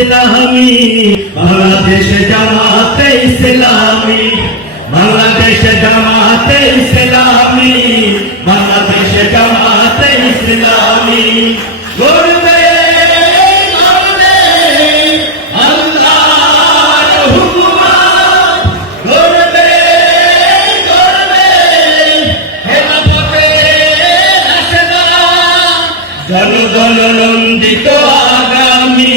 ইসলামী বাংলাদেশ জামাতে ইসলামী বাংলাদেশ জামাতে ইসলামী বাংলাদেশ জামাতে ইসলামী। জনগণ নন্দিত আগামী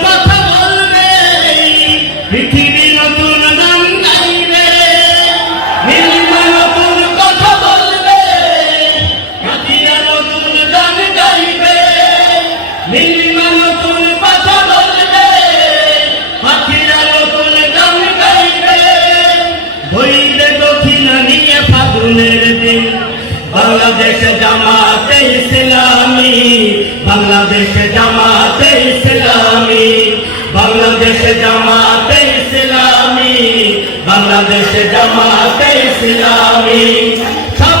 বাংলাদেশ জামাতে ইসলামী বাংলাদেশ জামাতে ইসলামী বাংলাদেশ জামাতে ইসলামী বাংলাদেশ জামাতে ইসলামী সব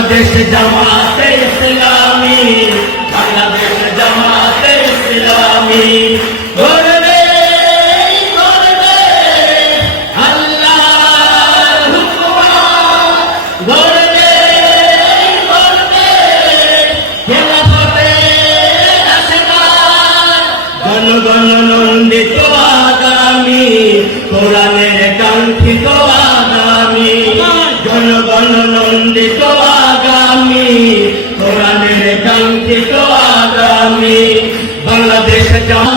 বাংলাদেশ জামাতে ইসলামী বাংলাদেশ জামাতে ইসলামী। গর্বে গর্বে আল্লাহর হুকুমত গর্বে গর্বে খেলাফতে রাশেদার জনগণ নন্দিত আগামী কোরআনের কাঙ্ক্ষিত আগামী। জনগণ নন্দিত কোরআনের কাঙ্ক্ষিত আগামী বাংলাদেশ জাম